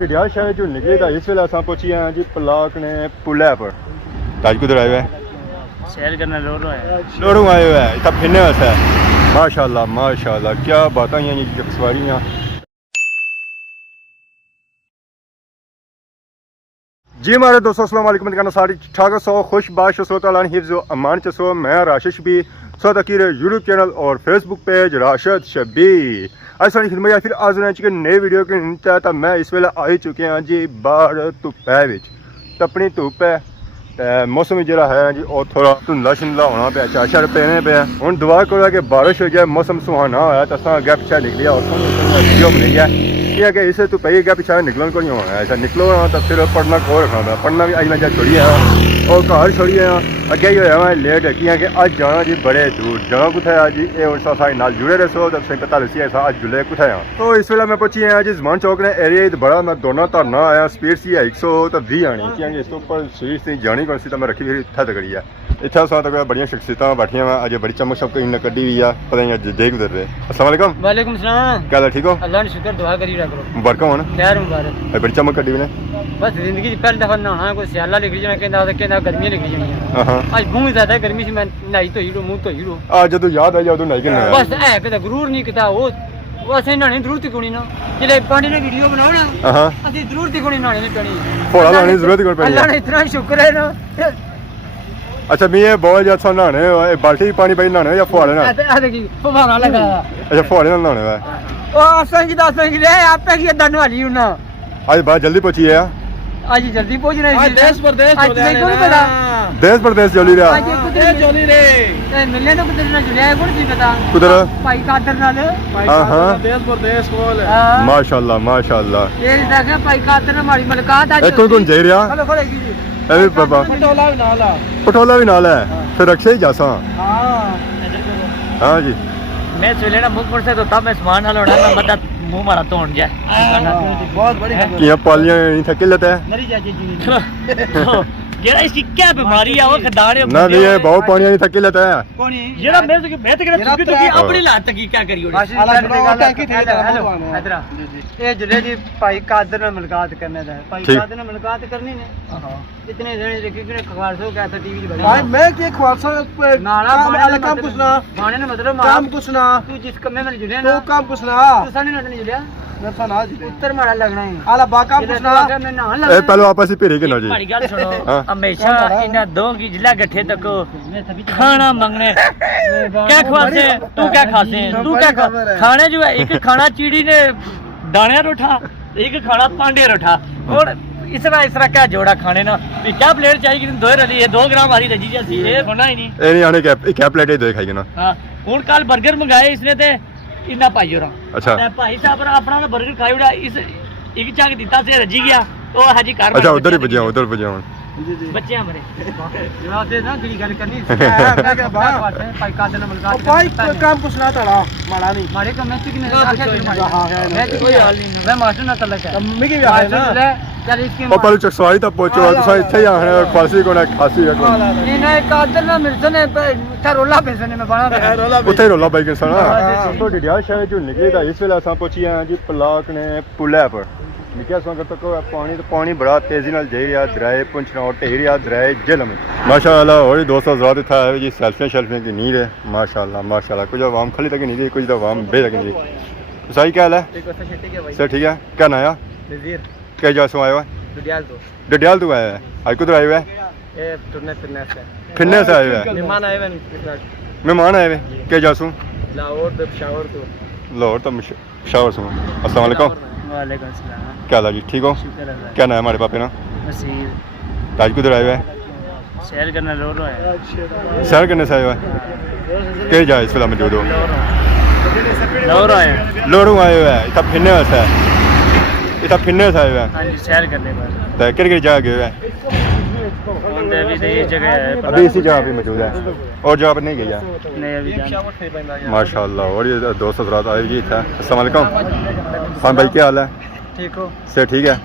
डडियाल शहर जो निकले था इस वेले असां पहुंची हैं जी पलाक ने पुलै पर। ताज किधर आए हुए हैं? सैर करना लोरू आए हुए हैं। इतना फिरने वास्ते है माशाल्लाह माशाल्लाह, क्या बातें हैं ये चकसवारी। जी हमारे दोस्तों अस्सलाम वालेकुम, कहना सारी ठाक सो खुश बाश सो ताला हिफ्ज़ व अमान च सो। मैं राशिश भी सो तकीर यूट्यूब चैनल और फेसबुक पेज राशिद शबी आज सारी खिदमत या फिर आज के नए वीडियो के तहत मैं इस वेले आई चुके हैं जी बाहर धुप्प है तपनी धुप्प है। मौसम जो है जी और थोड़ा धुंधला शिंधला होना पे चाशर पेने पे हूँ दुआ करो कि बारिश हो जाए मौसम सुहाना होया तो अस अगे पिछा निकलिया और वीडियो बनाई है कि इसे तो पई अगे पिछा निकलन को नहीं होना है। ऐसा निकलो ना तो फिर पढ़ना को रखना था। पढ़ना भी अज मैं छोड़िए और घर छोड़िए अगे ही होया मैं लेट है कि अज जाना जी बड़े दूर जाना कुछ है जी ये सारे नाल जुड़े रहो तो फिर पता लसी ऐसा अज जुले कुछ है। तो इस वेले मैं पहुंची है जी जमान चौक ने एरिया बड़ा मैं दोनों धरना आया स्पीड सी 120 आनी क्योंकि इस उपर स्पीड से जानी पड़ी तो मैं रखी फिर इतना तकड़ी है। इतना असा तक बड़िया शख्सियत बैठिया मैं अज बड़ी चमक शमक इन्हें कड्डी हुई है पता नहीं अज जे गुजर रहे। अस्सलाम वालेकुम। वालेकुम सलाम। क्या ठीक हो? अल्लाह ने शुक्र दुआ करी रखो मुबारक हो ना खैर मुबारक। बड़ी चमक कड्डी ने बस जिंदगी च पहली दफा नहाना कोई स्याला निकली जाना कहंदा गर्मी निकली जानी आज बहुत ज्यादा गर्मी से मैं नहाई तो हीरो मुंह तो हीरो आज जदों याद आई उदों नहीं करना बस है कि गुरूर नहीं किता वो असें नहाने जरूरत ही कोनी ना जिले पानी ने वीडियो बनाओ ना असि जरूरत ही कोनी नहाने पैनी फोड़ा लाने की जरूरत ही कोनी पैनी। अल्लाह ने इतना शुक्र है ना। अच्छा मैं ये बहुत ज्यादा नहाने बाल्टी पानी पाई नहाने या फुहारे ना फुहारा लगा अच्छा फुहारे ना नहाने वा ओ असें की दस की रे आपे की दन वाली हूं ना आज बात जल्दी पहुंची है आज जल्दी पहुंच रहे हैं देश प्रदेश चली रहा चली रे मिलने तो किधर ना जुड़े कौन सी पता किधर भाई कादर नाल हां देश प्रदेश कोल माशाल्लाह माशाल्लाह ये देखा भाई कादर ने हमारी मुलाकात आज कौन जा रहा अरे बाबा पटोला भी नाल है फिर रक्षा ही जासा हां जी मैं चले ना मुख पर से तो तब मैं सामान नाल होना मैं मदद मुंह मारा तोड़ जाए बहुत बड़ी किया पालियां नहीं थके लेता है मरी जाती जी जेड़ा इसकी क्या बीमारी है वो खदाड़े ना नहीं है बहुत पानी नहीं थके लेता है कौन जेड़ा मैं तो की अपनी लात की क्या करियो ये जुले जी भाई कादर ने मुलाकात करने दा भाई कादर ने मुलाकात करनी ने इतने जने देखि कि खवारसो क्या था टीवी दी भाई मैं के खवारसो नाला वाला काम पूछना गाने ने मतलब काम पूछना तू जिस कम में जुले ना तो काम पूछना तू साने नहीं जुलिया मैं फना जी उत्तर मारा लगना है आला बाका पूछना मैं नहा लग ए पहले आपस ही फिरे के ना जी हमारी गल सुनो हमेशा इना दो की जिला गठे तक खाना मांगने क्या खवासे तू क्या खासे तू क्या खाने जो है एक खाना चीड़ी ने दाने रोठा एक खाना पांडे रोठा और इस तरह क्या जोड़ा खाने ना क्या प्लेट चाहिए दो रली है 2 ग्राम वाली रजी जैसी ये होना ही नहीं ए नहीं आने क्या प्लेट है दो खाएंगे ना। हां हुन कल बर्गर मंगाए इसने ते इन्ना पाई होरा अच्छा भाई साहब अपना ना बर्गर खाई उड़ा इस एक चाक दिता से रजी गया तो हाजी कार अच्छा उधर ही बजाओ जी बच्चे हमारे जवाब दे ना गली गल करनी मैं क्या बात है भाई कादर ने मुलाकात भाई काम पूछना था माड़ा नहीं मारे का मैं किने मैं कोई हाल नहीं मैं मास्टर ना तलक है मम्मी की हाल है चल इसके ओ पहले चकसवारी तक पहुंचो तो इथे ही आने खासी को ना खासी है इने कादर ना मिलने था रोला बेचने में बना रोला उथे रोला बाइक सना तो डडियाल शहर जो निकले था इस वेले असां पहुंची हैं जी पलाक ने पुलै पर निकल सो तक पानी बड़ा तेजी नाल जाई रहा दराए पुंछना ढेर रहा दराए जलम माशाल्लाह और दोस्तों हज़रात इतना है जी सेल्फियां की नीड है माशाल्लाह कुछ आवाम खली तक नहीं रही कुछ आवाम बे तक नहीं रही। सही क्या हाल है सर ठीक है क्या नाया क्या जासों आया हुआ डडियाल तो आया है आज कुछ आए हुए फिरने से आए हुए मेहमान आए हुए क्या जासों लाहौर तो शावर सुनो। अस्सलाम वालेकुम। वालेकुम सलाम। क्या हाल जी ठीक हो? क्या नाम है हमारे पापे ना? आज किधर आए हुए हैं? सैर करने लोरो है। सैर करने से आए हुए हैं कहीं जाए इस फिलहाल मौजूद हो लोरू आए हुए हैं इतना फिरने वास्ते इतना फिरने से आए हुए हैं हाँ जी सैर करने पर किधर जगह गए हुए हैं अभी इसी जगह पे मौजूद है और जगह पर नहीं गया माशाल्लाह। और ये दोस्त हज़रात आए जी था। अस्सलाम वालेकुम। हाँ भाई क्या हाल है ठीक हो से ठीक है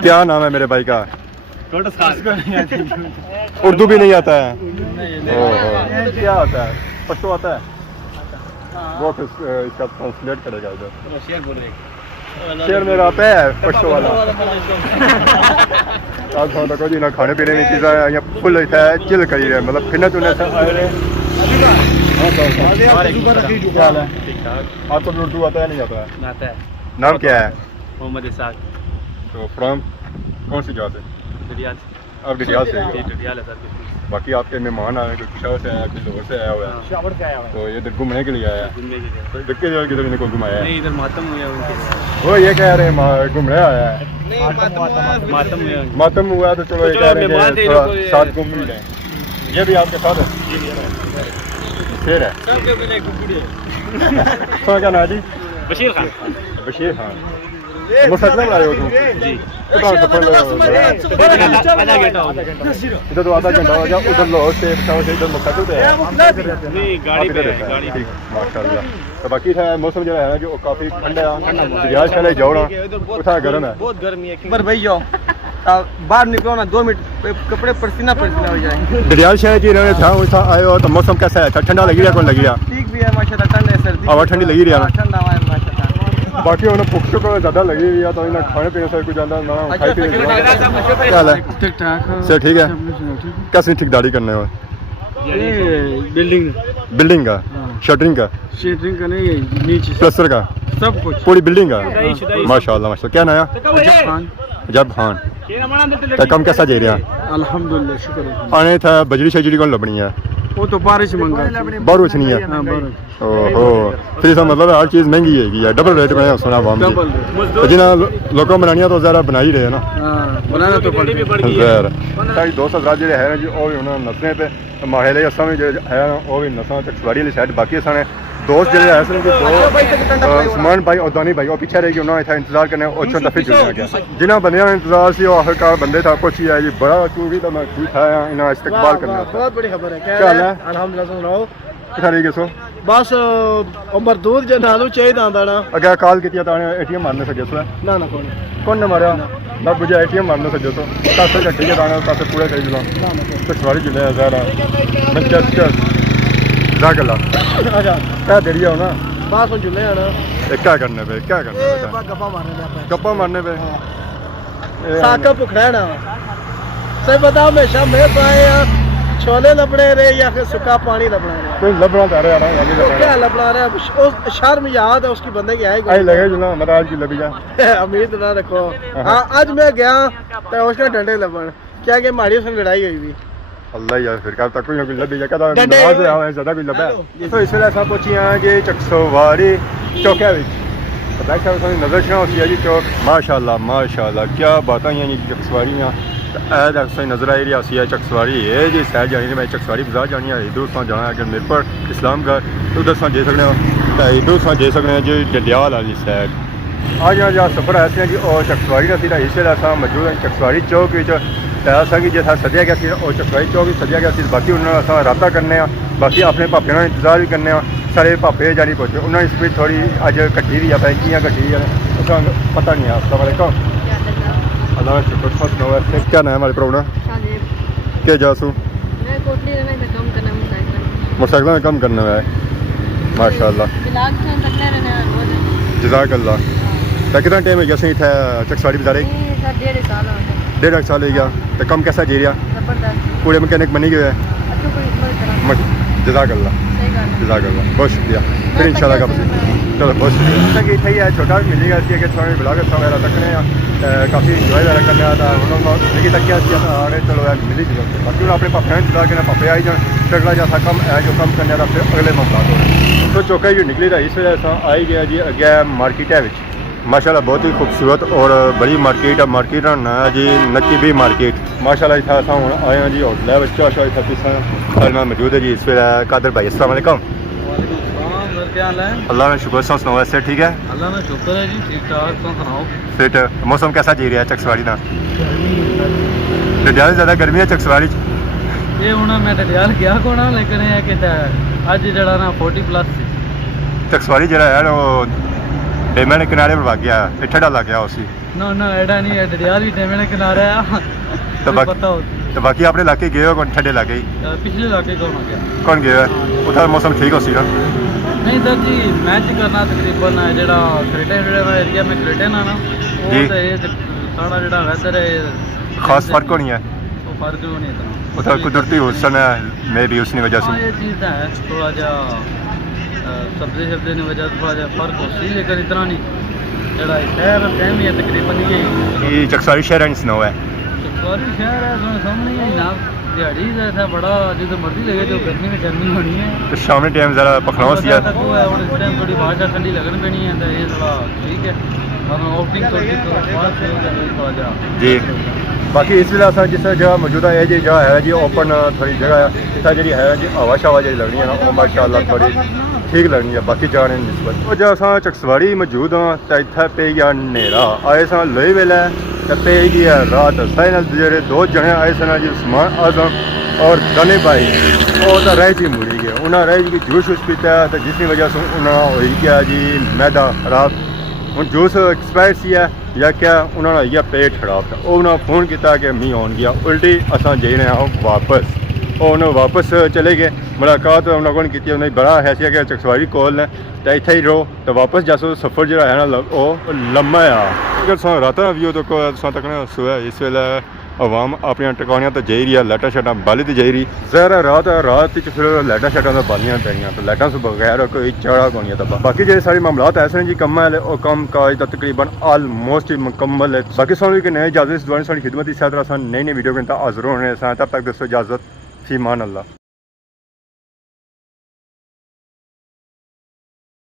क्या नाम है मेरे भाई का? उर्दू भी नहीं आता है क्या आता है पश्तो आता है वो इसका ट्रांसलेट करेगा इधर शेर मेरा पे पश्तो वाला आज हम तक जी ना खाने पीने की चीज़ें यहाँ फुल है चिल करी है मतलब फिरने तुरने से आए रहे आपको उर्दू आता है नहीं आता है? आता है। नाम क्या है? मोहम्मद इसाक। तो फ्रॉम कौन सी जगह से? दरियाल। आप डिडियाल से? दरियाल है सर। बाकी आपके मेहमान आए कोई पिशावर से आया कोई लाहौर से आया हुआ है शावर से आया हुआ है। तो ये इधर घूमने के लिए आया है घूमने के लिए। तो देख के जाओ किधर इनको घुमाया है नहीं इधर मातम हुआ उनके। वो ये कह रहे हैं घूमने आया है मातम हुआ। मातम हुआ तो चलो ये कह रहे हैं कि थोड़ा साथ घूम भी जाए ये भी आपके साथ है शेर है सबके बिना कुकुड़ी है। तो क्या नाम है जी बशीर खान। बशीर खान मोटरसाइकिल में आए हो तुम जी कितना सफर आधा घंटा हो गया। इधर तो आधा घंटा हो गया उधर लाहौर से पिशावर से इधर मोटरसाइकिल पे है नहीं गाड़ी पे है गाड़ी पे। माशाल्लाह तो बाकी था मौसम जो है ना जो काफी ठंडा है दरिया चले जाओ ना उठा गर्म है बहुत गर्मी है। पर भाई जाओ बाहर निकलो ना 2 मिनट कपड़े पसीना पसीना हो जाए। दरियाल शहर जी इन्होंने था वैसा आए हो तो मौसम कैसा है ठंडा लगी रहा कौन लगी रहा ठीक भी है माशाल्लाह ठंड है सर्दी हवा ठंडी लगी रही है ना ठंडा हवा है माशाल्लाह। बाकी उन्हें भूख को ज़्यादा लगी हुई है तो इन्हें खाने पीने से कुछ ज़्यादा ना खाई पीने क्या हाल है ठीक ठाक सर ठीक है कैसी ठेकेदारी करने हो बिल्डिंग का शटरिंग का शेटरिंग का नहीं नीचे प्लस्तर का सब कुछ पूरी बिल्डिंग का माशाल्लाह माशाल्लाह क्या नया खान जब खान तो कम कैसा दे रहा अल्हम्दुलिल्लाह शुक्र आने था बजरी शजरी कौन लबनी है वो तो बारिश मंगा बारूच नहीं है हां बारिश ओहो फिर इसका मतलब है हर चीज़ महंगी है या डबल रेट में है सुना आवाम की तो जिन्हें लोगों बनानी तो ज़रा बना ही रहे ना हां बनाना तो पड़ेगा ज़र सारी दोस्त हज़रात जो है ना जी वो भी उन्होंने नसने पे माहले असा में जो है ना वो भी नसा चकसवारी वाली साइड बाकी सारे दोस्त जो है असल में समान भाई और दानी भाई और पीछे रह गए उन्होंने था इंतजार करने और अच्छा तफी जुड़ने गया जिन्हें बंदे इंतजार से आखिरकार बंदे था कुछ ही है जी बड़ा क्योंकि तो मैं ठीक है इन्हें इस्तकबाल करना बहुत बड़ी खबर है क्या क्या है अल्हम्दुलिल्लाह सुनाओ कितना रही गए सो बस उमर दूध जो नालू चाहिए आंदा ना अगर कॉल की तो एटीएम मारने सके सो ना ना कौन ने मारा ना मुझे एटीएम मारने सके सो कासे घंटे के दाना कासे पूरे कर दिला चकसवारी जिले ज़रा मैं जागला अच्छा क्या देरी है ना बस जुले आना क्या करने पे क्या करने पे गप्पा मारने पे गप्पा मारने पे साका पुखड़ा ना सही बताओ हमेशा मैं पाए छोले लपड़े रहे या फिर सूखा पानी लपड़ा रहे कोई लबड़ा चाह रहा है ना तो क्या लपड़ा रहे उस शर्म याद है उसकी बंदे की आएगी आई लगे जो ना मतलब आज की लबी जा उम्मीद ना रखो हाँ आज मैं गया तो उसने डंडे लपड़ क्या कि हमारी उसमें लड़ाई हुई थी अल्लाह यार फिर कब तक कोई ना कोई लबी जा कहता नमाज आवे ज्यादा कोई लबा तो इस वेले असां पहुंची हैं कि चकसवारी चौके विच तो बैक साइड सारी नजर छना होती है जी चौक माशाल्लाह क्या बातें हैं जी चकसवारियां ऐड अक्सर नजर आई रही है चकसवारी ये जी सैर जानी है मैं चकसवारी बाजार जानी है इधर से जाना है अगर मेरे पर इस्लाम का तो उधर से दे सकते हो इधर से दे सकते हैं जी डडियाल वाली सैर आज यहाँ सफ़र ऐसे हैं जी और चकसवारी का सीधा इस वेले असां मौजूद हैं चकसवारी चौक ऐसा कि जैसा सद्या गया और चकसवारी चौक सद्या गया बाकी उन्होंने रबता करने बाकी अपने भापे का इंतजार भी करने सारे भापे जानी पहुंचे उन्होंने स्पीड थोड़ी अज कट्टी दी है कियां कट्टी है पता नहीं है अस्सलाम वालेकुम अल्लाह शुक्र सुनाओ क्या नाम है हमारे प्रोग्राम क्या जासू मोटरसाइकिल में कम करने में माशाल्लाह जज़ाकल्लाह कितना टाइम है जैसे था चकसवारी बाजार 1.5 साल हो गया तो कम कैसा जी रहा पूरे मैकेनिक बनी गए जज़ाकल्लाह बहुत शुक्रिया फिर इंशाल्लाह कब से चलो बहुत शुक्रिया कि इतना ही है छोटा मिलेगा इसलिए कि थोड़ा ब्लॉग वगैरह तकने काफ़ी इंजॉय वगैरह करने आता लेकिन तक क्या चलो यार मिली जी बाकी अपने पापे इंतजार करना पापे आई जान टगला जैसा कम है जो कम करने का फिर अगले मामला हो तो चौका जो निकली था इस वजह से आई गया जी अगे मार्केट है माशाल्लाह बहुत ही खूबसूरत और बड़ी मार्केट है मार्केट का नाम है जी नकीबी मार्केट माशाल्लाह इतना असा हूँ आए हैं जी होटल है बच्चा इतना पीछा सारे नाल मौजूद है जी इस वेले कादर भाई अस्सलाम वालेकुम अल्लाह ने शुक्र सुनाओ ऐसे ठीक है अल्लाह ने शुक्र है जी ठीक ठाक तो सुनाओ फिट मौसम कैसा जी रहा है चकसवारी का डडियाल ज़्यादा गर्मी है चकसवारी ये हूँ मैं डडियाल गया कोना लेकिन है कि अज जड़ा ना 40+ चकसवारी जरा है वो डेमन किनारे पर भाग गया ठंडा लग गया उसी ना एडा नहीं है डडियाल भी डेमन किनारे है तो बाकी अपने इलाके गए हो कौन ठंडे इलाके पिछले इलाके कौन गया कौन गया उधर मौसम ठीक हो सी ना नहीं सर जी मैं जी करना तकरीबन जेड़ा क्रिटेन एरिया में क्रिटेन आना जी। वो तो ये सारा जेड़ा वेदर है खास फर्क होनी है वो फर्क नहीं इतना वो तो कुदरती हुसन है मे भी उसकी वजह हाँ से ये चीज़ है थोड़ा जा सब्जी शब्जी की वजह से थोड़ा जा फर्क हो सी लेकिन इतना नहीं जेड़ा शहर सेम ही है तकरीबन ये चकसारी शहर है स्नो है चकवारी शहर है सामने ही ना दिहाड़ी ऐसा बड़ा जो मर्जी लगे तो गर्मी में गर्मी होनी है तो शाम के टाइम ज़रा पखनौस या तक वो है और इस टाइम थोड़ी भाषा ठंडी लगन पैनी है तो ये थोड़ा ठीक है मतलब आउटिंग थोड़ा जा जी बाकी इस वेले अस जिस जगह मौजूदा है जी जगह है जी ओपन थोड़ी जगह है इतना जी है जी हवा शवा जी लगनी है ना वो माशाअल्लाह थोड़ी ठीक लगनी है बाकी जगह निस्बत और जब अस चकसवाड़ी मौजूद हाँ तो इतना पे गया नेरा आए सा लोई वेले तो पे गई है रात साइनल जेरे दो जने आए सन जी उस्मान आजम और दने भाई वो तो रह जी मुड़ी गए उन्हें रह जी जूस वूस पीता है तो जिसकी वजह से उन्होंने हो गया जी मैदा खराब हूँ जूस एक्सपायर सी है या क्या उन्होंने इ'यै पेट खराब था उन्होंने फोन किया कि मी आन गया उल्टी असा जाई रहे हैं वापस और उन्हें वापस चले गए मुलाकात उन्होंने की उन्हें बड़ा हैसिया कि चकसवारी कोल ने तो इत्थे ही रहो तो वापस जैसो सफ़र जो है ना वो लम्मा आ अगर सो रात व्यू तो तक सोया इस वेले आवाम अपन टकानियां तो जाई रही है लाइटा शाइटा बाली तो जाई रही जहर रात फिर लाइटा शाइटा तो बालियां पैनियां तो लाइटा से बगैर कोई चढ़ा कौन था बाकी जो सारे मामलात ऐसे हैं जी कम है और कम काज का तकरीबन आलमोस्ट मुकम्मल है बाकी सानू कि नए इजाजत इस दौरान सारी खिदमत इस तरह नई नई वीडियो के हाजिर होने तब तक दोस्तों इजाजत फी मान अल्लाह।